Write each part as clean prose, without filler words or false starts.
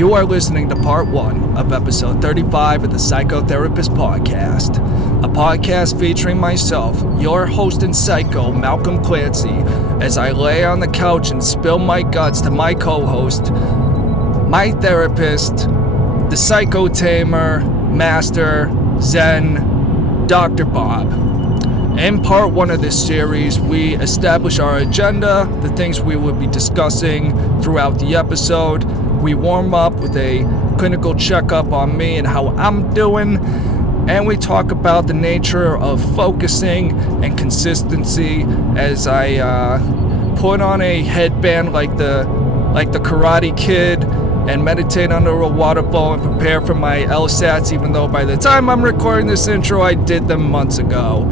You are listening to part 1 of episode 35 of the Psychotherapist Podcast, a podcast featuring myself, your host and psycho, Malcolm Clancy, as I lay on the couch and spill my guts to my co-host, my therapist, the psycho tamer, master, Zen, Dr. Bob. In part 1 of this series, we establish our agenda, the things we will be discussing throughout the episode. We warm up with a clinical checkup on me and how I'm doing, and we talk about the nature of focusing and consistency as I put on a headband like the Karate Kid and meditate under a waterfall and prepare for my LSATs, even though by the time I'm recording this intro, I did them months ago.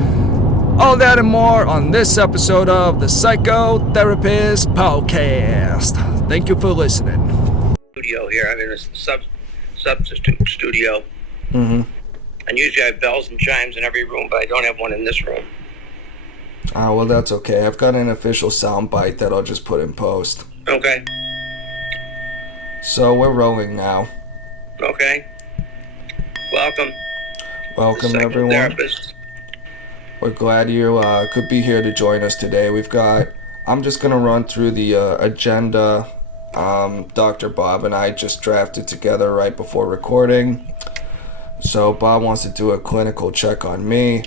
All that and more on this episode of the Psychotherapist Podcast. Thank you for listening. Studio here. I'm in a substitute studio. Mm-hmm. And usually I have bells and chimes in every room, but I don't have one in this room. Oh, well, that's okay. I've got an official sound bite that I'll just put in post. Okay. So we're rolling now. Okay. Welcome. Welcome, everyone. We're glad you could be here to join us today. I'm just going to run through the agenda Dr. Bob and I just drafted together right before recording. So Bob wants to do a clinical check on me.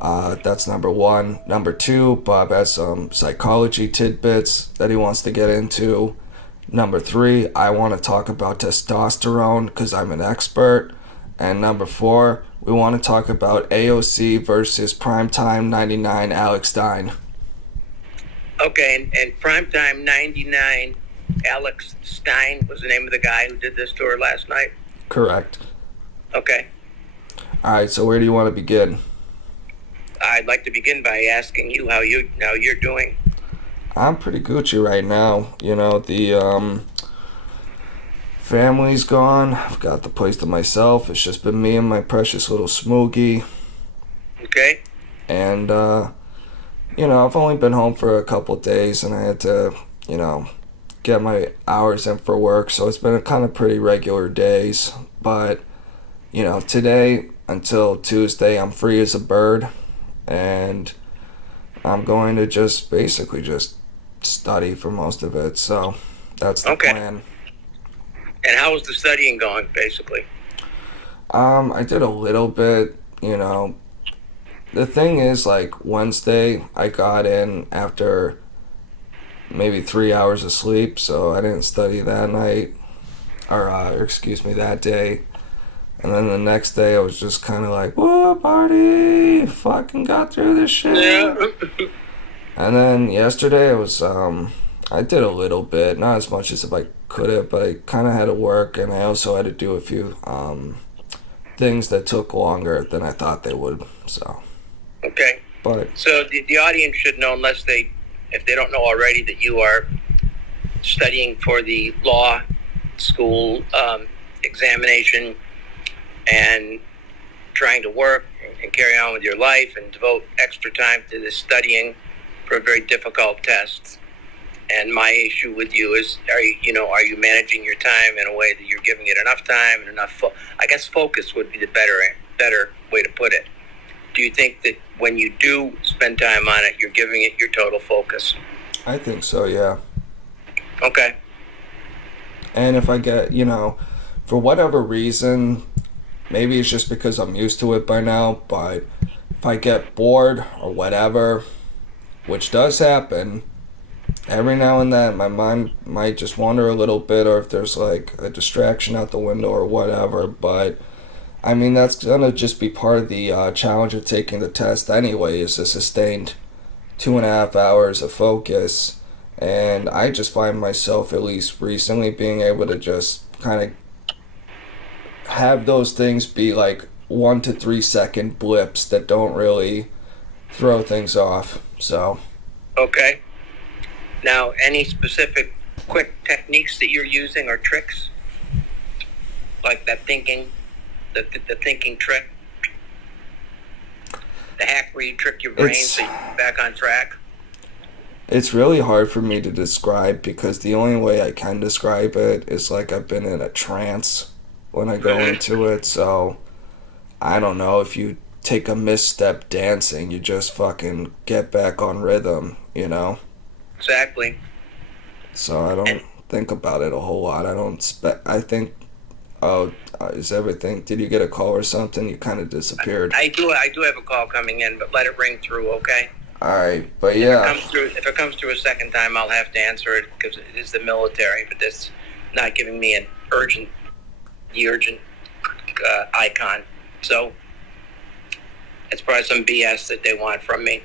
That's number 1. Number 2, Bob has some psychology tidbits that he wants to get into. Number 3, I want to talk about testosterone because I'm an expert. And number 4, we want to talk about AOC versus Primetime 99 Alex Stein. Okay, and Primetime 99 Alex Stein was the name of the guy who did this to her last night? Correct. Okay. Alright, so where do you want to begin? I'd like to begin by asking you how you're doing. I'm pretty Gucci right now. You know, the family's gone. I've got the place to myself. It's just been me and my precious little Smoogie. Okay. And, I've only been home for a couple days and I had to, get my hours in for work. So it's been a kind of pretty regular days. But, today until Tuesday, I'm free as a bird. And I'm going to just study for most of it. So that's the plan. And how was the studying going, basically? I did a little bit, The thing is, Wednesday, I got in after maybe 3 hours of sleep, so I didn't study that night, that day. And then the next day, I was just kind of like, whoa, party, fucking got through this shit. Yeah. And then yesterday, it was, I did a little bit, not as much as if I could have, but I kind of had to work, and I also had to do a few things that took longer than I thought they would, so. Okay. But so the audience should know, if they don't know already, that you are studying for the law school examination and trying to work and carry on with your life and devote extra time to this studying for a very difficult test. And my issue with you is, are you managing your time in a way that you're giving it enough time and enough? I guess focus would be the better way to put it. Do you think that when you do spend time on it, you're giving it your total focus? I think so, yeah. Okay. And if I get, for whatever reason, maybe it's just because I'm used to it by now, but if I get bored or whatever, which does happen, every now and then my mind might just wander a little bit, or if there's a distraction out the window or whatever, but I mean, that's gonna just be part of the challenge of taking the test anyway, is a sustained 2.5 hours of focus. And I just find myself, at least recently, being able to just kind of have those things be 1 to 3 second blips that don't really throw things off, so. Okay. Now, any specific quick techniques that you're using or tricks? Like that thinking, the thinking trick? The hack where you trick your brain so you're back on track? It's really hard for me to describe because the only way I can describe it is like I've been in a trance when I go into it. So I don't know, if you take a misstep dancing, you just fucking get back on rhythm, you know? Exactly. So I don't think about it a whole lot. I think, oh, is everything, did you get a call or something? You kind of disappeared. I do have a call coming in, but let it ring through, okay? Alright, but yeah. If it comes through a second time, I'll have to answer it because it is the military, but that's not giving me an urgent icon. So it's probably some BS that they want from me.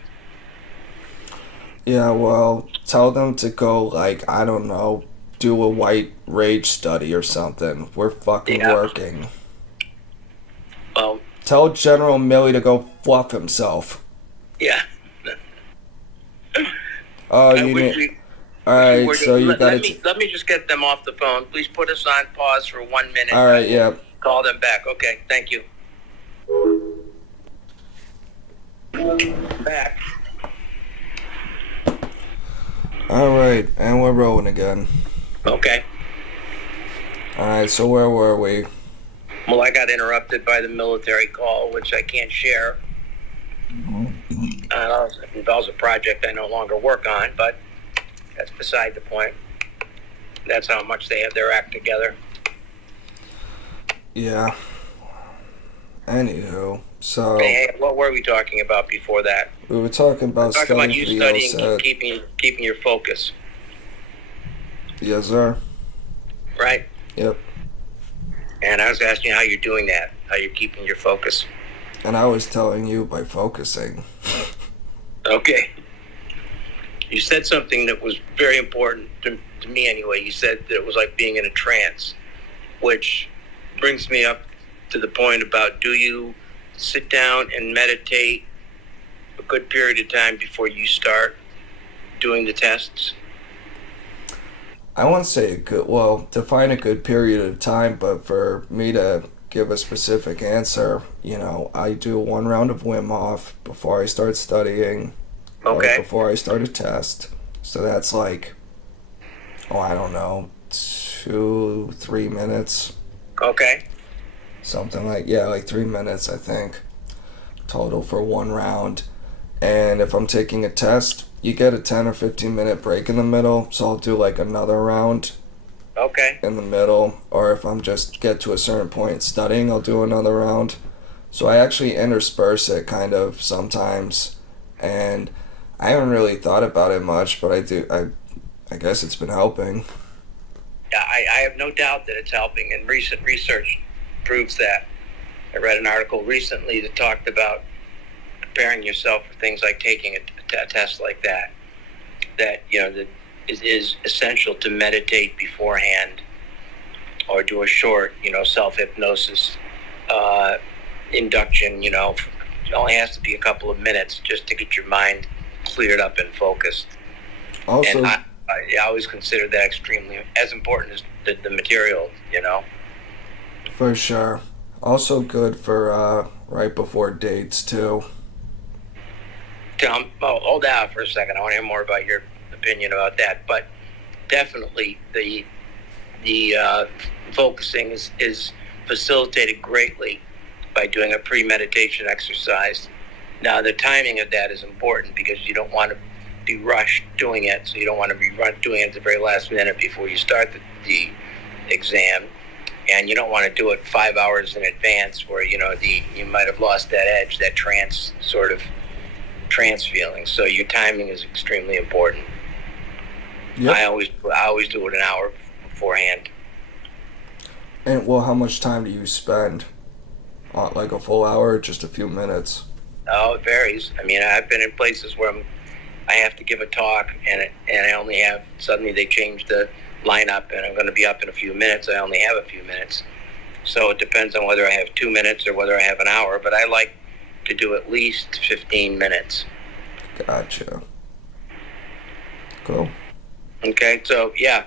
Yeah, well, tell them to go, like, I don't know, do a white rage study or something. We're fucking working. Well, tell General Milley to go fluff himself. Yeah. Oh, you need... Alright, so you gotta... Let me just get them off the phone. Please put us on pause for 1 minute. Alright, yeah. Call them back. Okay, thank you. Back. Alright, and we're rolling again. Okay. Alright, so where were we? Well, I got interrupted by the military call, which I can't share. It involves a project I no longer work on, but that's beside the point. That's how much they have their act together. Yeah. Anywho, so... Hey, what were we talking about before that? We were talking about studying you studying and keeping your focus. Yes, sir. Right? Yep. And I was asking you how you're doing that, how you're keeping your focus. And I was telling you by focusing. Okay. You said something that was very important to me anyway. You said that it was like being in a trance, which brings me up to the point about, do you sit down and meditate a good period of time before you start doing the tests? I won't say define a good period of time, but for me to give a specific answer, I do 1 round of Wim Hof before I start studying. Okay. Or before I start a test. So that's like, I don't know, 2-3 minutes. Okay. Something like 3 minutes, I think, total for 1 round. And if I'm taking a test, you get a 10 or 15 minute break in the middle, so I'll do like another round. Okay. In the middle, or if I'm just get to a certain point studying, I'll do another round. So I actually intersperse it kind of sometimes, and I haven't really thought about it much, but I guess it's been helping. Yeah, I have no doubt that it's helping, and recent research proves that. I read an article recently that talked about preparing yourself for things like taking a test like that, that it is essential to meditate beforehand or do a short, self-hypnosis induction, it only has to be a couple of minutes just to get your mind cleared up and focused. Also, and I always consider that extremely as important as the material, For sure. Also good for right before dates too. Hold out for a second. I want to hear more about your opinion about that. But definitely the focusing is facilitated greatly by doing a pre-meditation exercise. Now, the timing of that is important because you don't want to be rushed doing it. So you don't want to be doing it at the very last minute before you start the exam. And you don't want to do it 5 hours in advance where, you might have lost that edge, that trance feeling. So your timing is extremely important. Yep. I always do it an hour beforehand. And how much time do you spend? Like a full hour or just a few minutes? Oh, it varies. I mean, I've been in places where I have to give a talk and I only have, suddenly they change the lineup and I'm going to be up in a few minutes. I only have a few minutes. So it depends on whether I have 2 minutes or whether I have an hour, but I like to do at least 15 minutes. Gotcha. Cool. Okay, so yeah,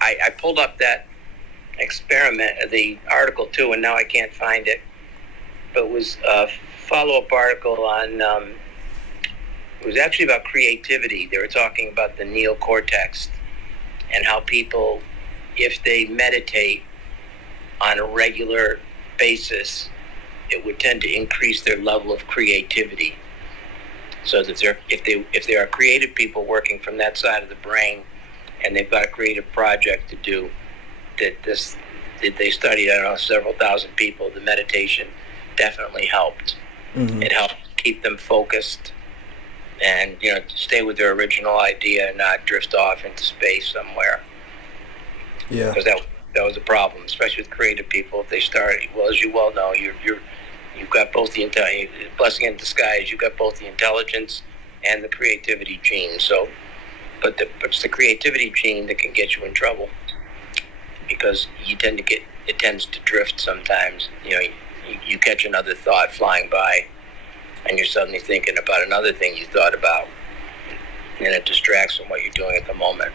I pulled up that experiment, the article too, and now I can't find it. But it was a follow-up article on It was actually about creativity. They were talking about the neocortex and how people, if they meditate on a regular basis, it would tend to increase their level of creativity. So that if there are creative people working from that side of the brain, and they've got a creative project to do, that they studied, I don't know, several thousand people, the meditation definitely helped. Mm-hmm. It helped keep them focused and, stay with their original idea and not drift off into space somewhere. Yeah. Because that was a problem, especially with creative people. If they start, well, as you well know, you've got both the blessing in disguise. You've got both the intelligence and the creativity gene. So, but it's the creativity gene that can get you in trouble, because it tends to drift sometimes. You catch another thought flying by, and you're suddenly thinking about another thing you thought about, and it distracts from what you're doing at the moment.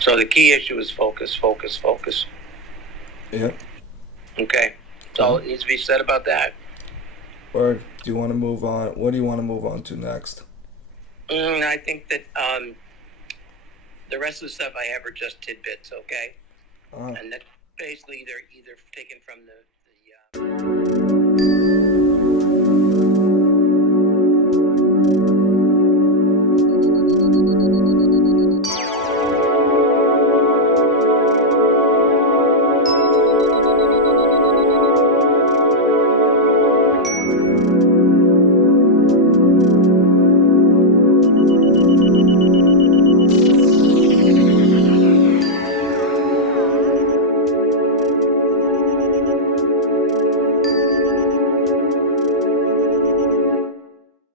So the key issue is focus, focus, focus. Yeah. Okay. That's all that needs to be said about that. Or do you want to move on? What do you want to move on to next? I think that the rest of the stuff I have are just tidbits, okay? And that basically they're either taken from the